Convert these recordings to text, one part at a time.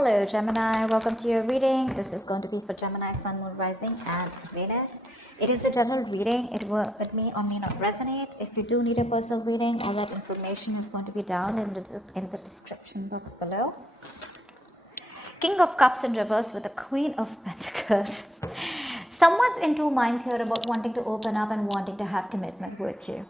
Hello Gemini, welcome to your reading. This is going to be for Gemini, Sun, Moon, Rising and Venus. It is a general reading. It may or may not resonate. If you do need a personal reading, all that information is going to be down in the description box below. King of Cups in reverse with the Queen of Pentacles. Someone's in two minds here about wanting to open up and wanting to have commitment with you.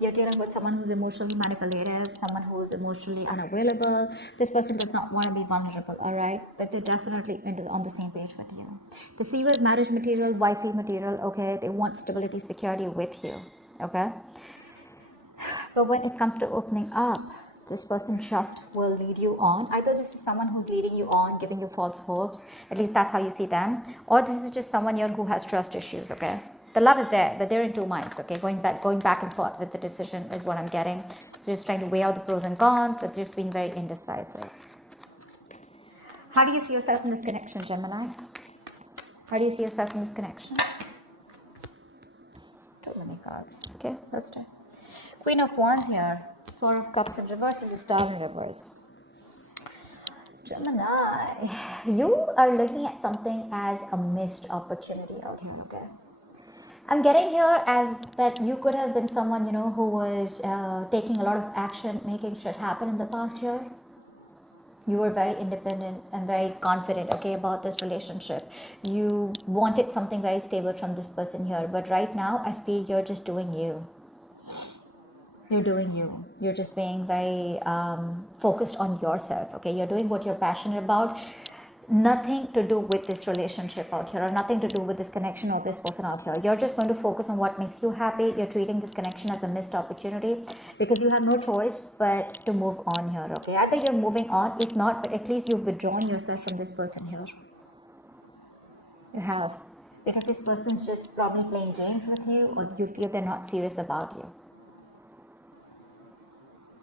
You're dealing with someone who's emotionally manipulative, someone who's emotionally unavailable. This person does not want to be vulnerable, all right? But they're definitely on the same page with you. They see you as marriage material, wifey material, okay? They want stability, security with you, okay? But when it comes to opening up, this person just will lead you on. Either this is someone who's leading you on, giving you false hopes, at least that's how you see them, or this is just someone here who has trust issues, okay? The love is there, but they're in two minds, okay? Going back and forth with the decision is what I'm getting. So just trying to weigh out the pros and cons, but just being very indecisive. How do you see yourself in this connection, Gemini? How do you see yourself in this connection? Too many cards. Okay, let's try. Queen of Wands here. Four of Cups in reverse and the Star in reverse. Gemini, you are looking at something as a missed opportunity out here, okay? I'm getting here as that you could have been someone, who was taking a lot of action, making shit happen in the past year. You were very independent and very confident, okay, about this relationship. You wanted something very stable from this person here. But right now, I feel you're just doing you. You're doing you. You're just being very focused on yourself, okay? You're doing what you're passionate about. Nothing to do with this relationship out here, or nothing to do with this connection or this person out here. You're just going to focus on what makes you happy. You're treating this connection as a missed opportunity because you have no choice but to move on here, okay? Either you're moving on, if not, but at least you've withdrawn yourself from this person here. You have. Because this person's just probably playing games with you, or you feel they're not serious about you.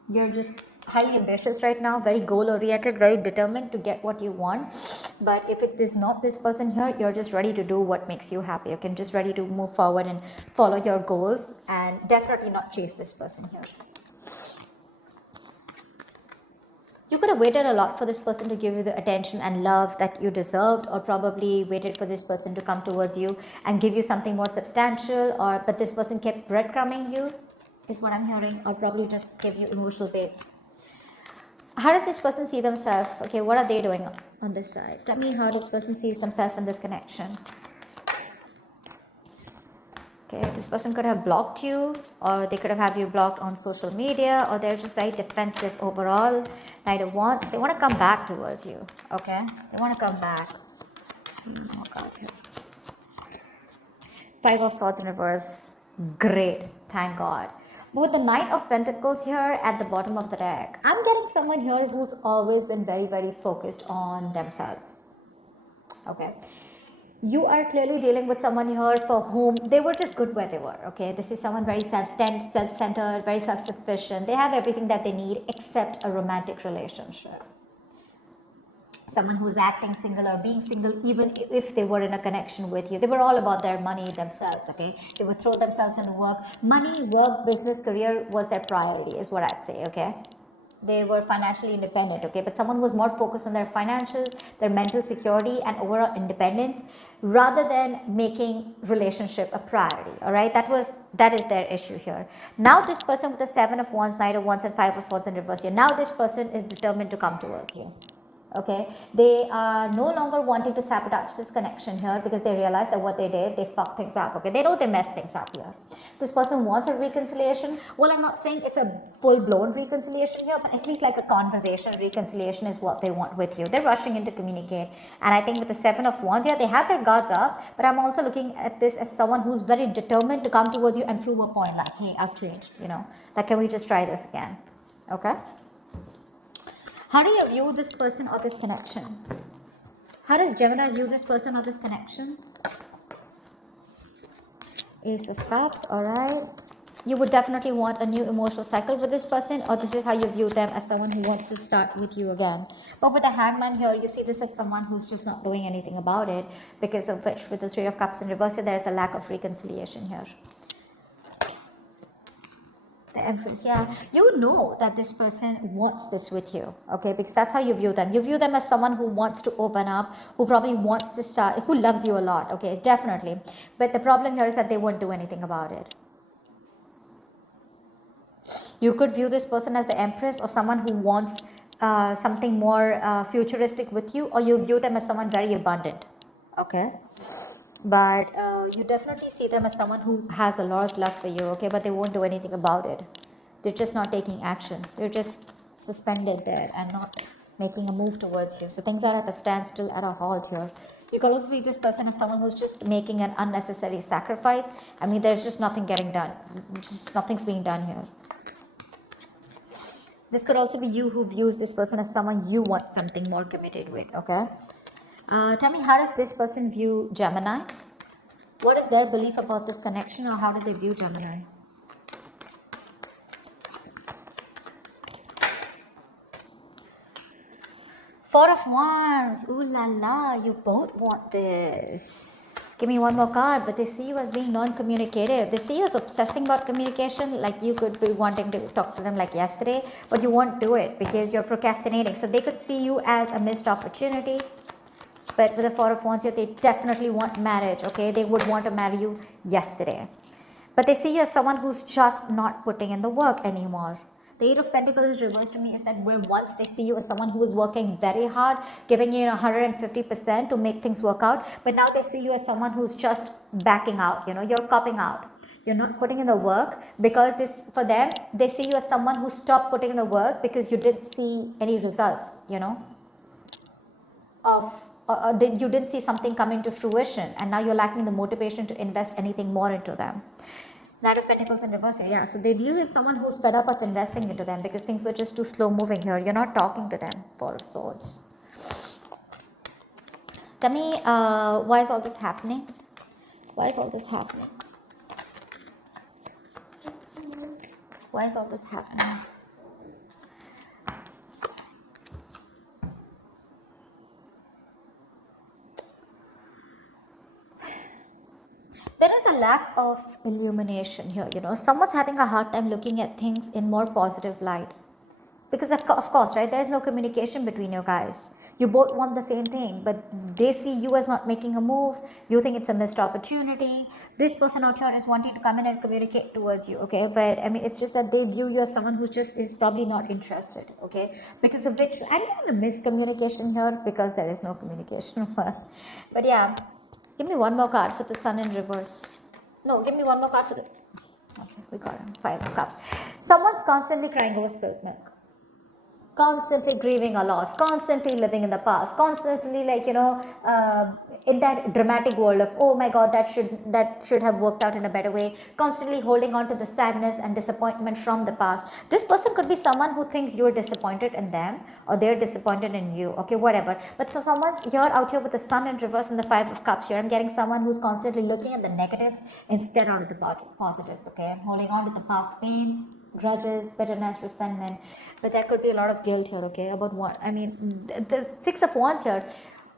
You're just highly ambitious right now, very goal oriented, very determined to get what you want. But if it is not this person here, you're just ready to do what makes you happy. You can just ready to move forward and follow your goals, and definitely not chase this person here. You could have waited a lot for this person to give you the attention and love that you deserved, or probably waited for this person to come towards you and give you something more substantial, but this person kept breadcrumbing you, is what I'm hearing, or probably just give you emotional baits. How does this person see themselves? Okay, what are they doing on this side? Tell me how this person sees themselves in this connection. Okay, this person could have blocked you, or they could have had you blocked on social media, or they're just very defensive overall. Knight of Wands, they want to come back towards you, okay? They want to come back. Oh God. Five of Swords in reverse. Great, thank God. But with the Knight of Pentacles here at the bottom of the deck, I'm getting someone here who's always been very, very focused on themselves. Okay. You are clearly dealing with someone here for whom they were just good where they were. Okay. This is someone very self-centered, very self-sufficient. They have everything that they need except a romantic relationship. Someone who's acting single or being single, even if they were in a connection with you, they were all about their money themselves, okay? They would throw themselves into work. Money, work, business, career was their priority, is what I'd say, okay? They were financially independent, okay? But someone was more focused on their financials, their mental security, and overall independence, rather than making relationship a priority, all right? That is their issue here. Now this person with the Seven of Wands, Knight of Wands, and Five of Swords in reverse here, now this person is determined to come towards you. Okay, they are no longer wanting to sabotage this connection here because they realize that what they did, they fucked things up. Okay, they know they messed things up here. This person wants a reconciliation. Well, I'm not saying it's a full-blown reconciliation here, but at least like a conversation reconciliation is what they want with you. They're rushing in to communicate, and I think with the Seven of Wands, yeah, they have their guards up, but I'm also looking at this as someone who's very determined to come towards you and prove a point, like, hey, I've changed, like, can we just try this again? Okay. How do you view this person or this connection? How does Gemini view this person or this connection? Ace of Cups, alright. You would definitely want a new emotional cycle with this person, or this is how you view them, as someone who wants to start with you again. But with the Hangman here, you see this as someone who's just not doing anything about it, because of which with the Three of Cups in reverse, there's a lack of reconciliation here. The Empress, yeah. You know that this person wants this with you, okay? Because that's how you view them. You view them as someone who wants to open up, who probably wants to start, who loves you a lot, okay? Definitely. But the problem here is that they won't do anything about it. You could view this person as the Empress or someone who wants something more futuristic with you, or you view them as someone very abundant, okay? But you definitely see them as someone who has a lot of love for you, okay? But they won't do anything about it. They're just not taking action. They're just suspended there and not making a move towards you. So things are at a standstill, at a halt here. You can also see this person as someone who's just making an unnecessary sacrifice. I mean, there's just nothing getting done. Just nothing's being done here. This could also be you who views this person as someone you want something more committed with, okay? Tell me, how does this person view Gemini? What is their belief about this connection, or how do they view Gemini? Four of Wands. Ooh la la, you both want this. Give me one more card. But they see you as being non-communicative. They see you as obsessing about communication. Like you could be wanting to talk to them like yesterday, but you won't do it because you're procrastinating. So they could see you as a missed opportunity. But with the Four of Wands here, they definitely want marriage, okay? They would want to marry you yesterday. But they see you as someone who's just not putting in the work anymore. The Eight of Pentacles reversed to me is that where once they see you as someone who is working very hard, giving you 150% to make things work out, but now they see you as someone who's just backing out, you're copping out. You're not putting in the work because this, for them, they see you as someone who stopped putting in the work because you didn't see any results, of you didn't see something come into fruition, and now you're lacking the motivation to invest anything more into them. Knight of Pentacles in reverse here, yeah. So they view you as someone who's fed up of investing into them because things were just too slow moving here. You're not talking to them. Four of Swords. Tell me, why is all this happening? Why is all this happening? Why is all this happening? There is a lack of illumination here, someone's having a hard time looking at things in more positive light. Because of course, right, there's no communication between you guys. You both want the same thing, but they see you as not making a move. You think it's a missed opportunity. This person out here is wanting to come in and communicate towards you, okay? But I mean, it's just that they view you as someone who just is probably not interested, okay? Because of which I'm getting a miscommunication here because there is no communication. But yeah, give me one more card for the Sun in reverse. No, give me one more card for the... Okay, we got him. Five of Cups. Someone's constantly crying over spilled milk. Constantly grieving a loss, constantly living in the past, constantly in that dramatic world of, oh my god, that should have worked out in a better way, constantly holding on to the sadness and disappointment from the past. This person could be someone who thinks you're disappointed in them or they're disappointed in you, okay, whatever. But someone's here out here with the Sun in reverse and the Five of Cups here. I'm getting someone who's constantly looking at the negatives instead of the positives, okay? I'm holding on to the past pain, grudges, bitterness, resentment. But there could be a lot of guilt here, okay, about what, I mean, the Six of Wands here.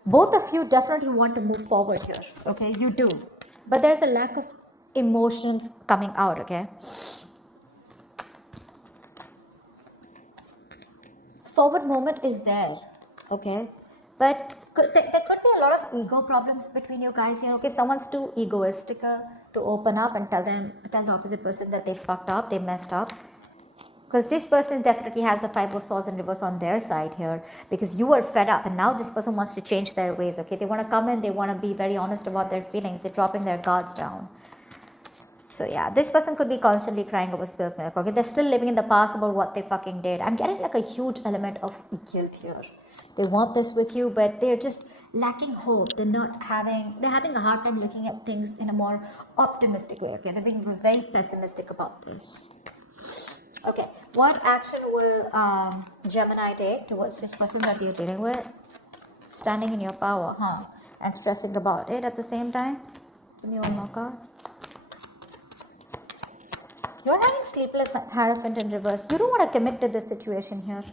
Both of you definitely want to move forward here, okay, you do. But there's a lack of emotions coming out, okay. Forward movement is there, okay. But there could be a lot of ego problems between you guys here, okay. Someone's too egoistic to open up and tell the opposite person that they fucked up, they messed up. Because this person definitely has the Five of Swords in reverse on their side here, because you are fed up and now this person wants to change their ways, okay. They want to come in, they want to be very honest about their feelings, they're dropping their guards down. So yeah, this person could be constantly crying over spilled milk, okay. They're still living in the past about what they fucking did. I'm getting like a huge element of guilt here. They want this with you, but they're just lacking hope. They're having a hard time looking at things in a more optimistic way, okay. They're being very pessimistic about this. Okay, what action will Gemini take towards this person that you're dealing with? Standing in your power, and stressing about it at the same time? Give me one more card. You're having sleepless nights, Hierophant in reverse. You don't want to commit to this situation here.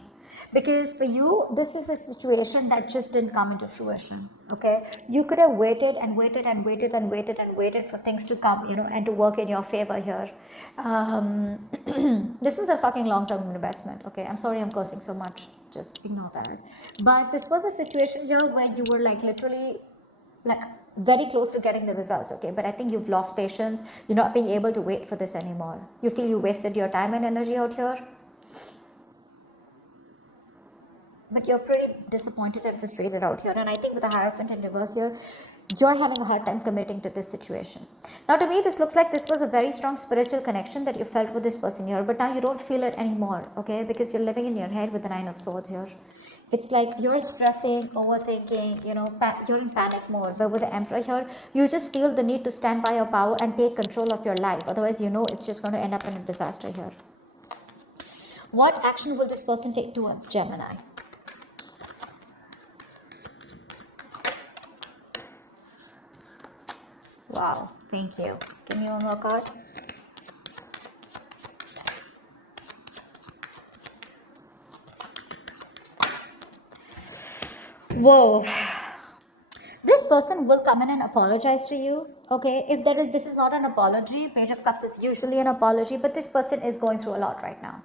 Because for you, this is a situation that just didn't come into fruition. Okay, you could have waited and waited and waited and waited and waited for things to come, and to work in your favor here. This was a fucking long-term investment. Okay, I'm sorry I'm cursing so much. Just ignore that. But this was a situation here where you were like literally like very close to getting the results. Okay, but I think you've lost patience. You're not being able to wait for this anymore. You feel you wasted your time and energy out here. But you're pretty disappointed and frustrated out here, and I think with the Hierophant in reverse here, you're having a hard time committing to this situation. Now to me, this looks like this was a very strong spiritual connection that you felt with this person here, but now you don't feel it anymore. Okay, because you're living in your head with the Nine of Swords here. It's like you're stressing, overthinking, you're in panic mode. But with the Emperor here, you just feel the need to stand by your power and take control of your life. Otherwise, it's just going to end up in a disaster here. What action will this person take towards Gemini? Wow, thank you. Give me one more card. Whoa. This person will come in and apologize to you. Okay, if this is not an apology. Page of Cups is usually an apology, but this person is going through a lot right now.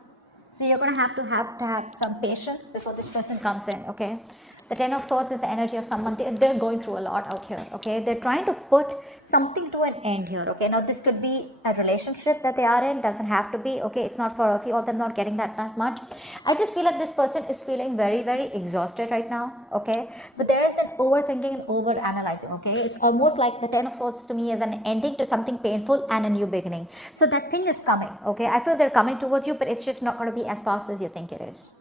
So you're going to have some patience before this person comes in. Okay. The Ten of Swords is the energy of someone. They're going through a lot out here. Okay, they're trying to put something to an end here. Okay, now this could be a relationship that they are in. Doesn't have to be. Okay, it's not for a few of them not getting that much. I just feel like this person is feeling very, very exhausted right now. Okay, but there is an overthinking and over analyzing. Okay, it's almost like the Ten of Swords to me is an ending to something painful and a new beginning. So that thing is coming. Okay, I feel they're coming towards you, but it's just not going to be as fast as you think it is.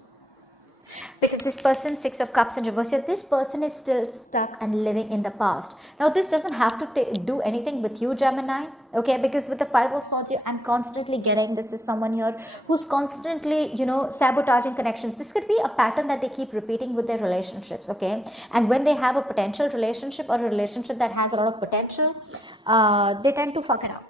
Because this person, Six of Cups in reverse here, this person is still stuck and living in the past. Now this doesn't have to do anything with you, Gemini. Okay, because with the Five of Swords here, I'm constantly getting this is someone here who's constantly sabotaging connections. This could be a pattern that they keep repeating with their relationships. Okay, and when they have a potential relationship or a relationship that has a lot of potential, they tend to fuck it up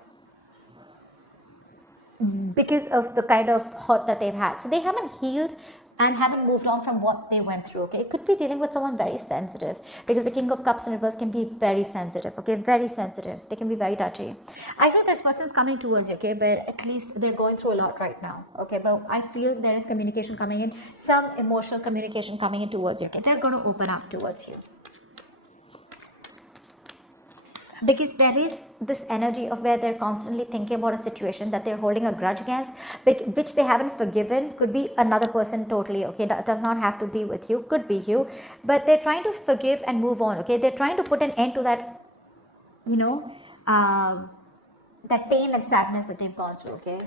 because of the kind of hurt that they've had. So they haven't healed and haven't moved on from what they went through. Okay, it could be dealing with someone very sensitive, because the King of Cups in reverse can be very sensitive. Okay, very sensitive. They can be very touchy. I feel this person is coming towards you. Okay, but at least they're going through a lot right now. Okay, but I feel there is communication coming in, some emotional communication coming in towards you. Okay, they're going to open up towards you. Because there is this energy of where they're constantly thinking about a situation that they're holding a grudge against, which they haven't forgiven. Could be another person totally. Okay, that does not have to be with you, could be you, but they're trying to forgive and move on. Okay, they're trying to put an end to that that pain and sadness that they've gone through. Okay,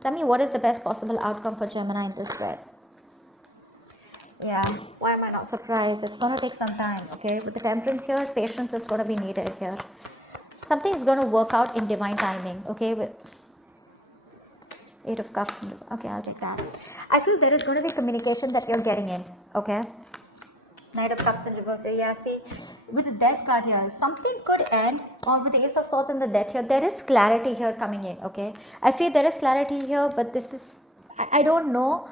tell me, what is the best possible outcome for Gemini in this spread? Yeah, why am I not surprised? It's going to take some time. Okay, with the Temperance here, patience is going to be needed here. Something is going to work out in divine timing. Okay, with Eight of Cups. Okay, I'll take that. I feel there is going to be communication that you're getting in. Okay, Knight of Cups in reverse here. Yeah, see, with the Death card here, something could end. Or with the Ace of Swords and the Death here, there is clarity here coming in. Okay, I feel there is clarity here, but this is, I don't know.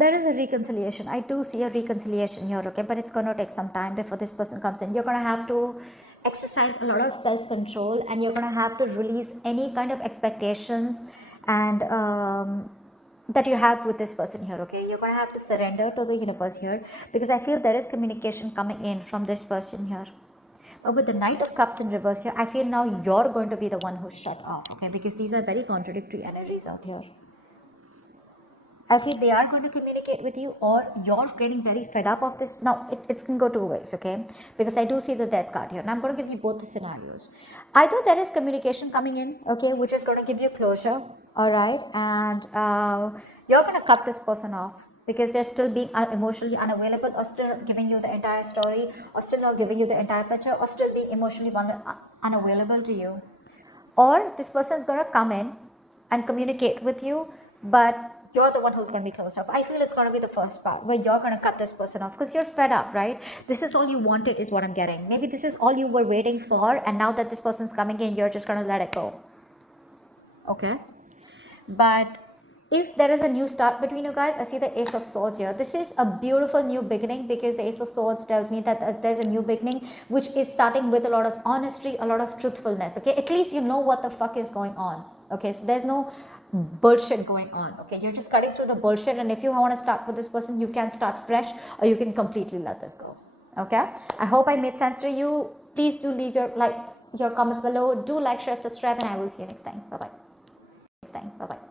There is a reconciliation. I do see a reconciliation here. Okay, but it's going to take some time before this person comes in. You're going to have to exercise a lot of self-control, and you're going to have to release any kind of expectations and that you have with this person here. Okay, you're going to have to surrender to the universe here, because I feel there is communication coming in from this person here. But with the Knight of Cups in reverse here, I feel now you're going to be the one who's shut off. Okay, because these are very contradictory energies out here. I feel they are going to communicate with you, or you're getting very fed up of this. Now, it can go two ways, okay? Because I do see the Death card here, and I'm going to give you both the scenarios. Either there is communication coming in, okay, which is going to give you closure, all right? And you're going to cut this person off because they're still being emotionally unavailable, or still giving you the entire story, or still not giving you the entire picture, or still being emotionally unavailable to you. Or this person is going to come in and communicate with you, but you're the one who's going to be closed off. I feel it's going to be the first part where you're going to cut this person off because you're fed up, right? This is all you wanted is what I'm getting. Maybe this is all you were waiting for, and now that this person's coming in, you're just going to let it go. Okay? But if there is a new start between you guys, I see the Ace of Swords here. This is a beautiful new beginning because the Ace of Swords tells me that there's a new beginning which is starting with a lot of honesty, a lot of truthfulness. Okay, at least you know what the fuck is going on. Okay, so there's no bullshit going on. Okay, you're just cutting through the bullshit, and if you want to start with this person, you can start fresh or you can completely let this go. Okay, I hope I made sense to you. Please do leave your comments below. Do like, share, subscribe, and I will see you next time. Bye bye. Next time. Bye bye.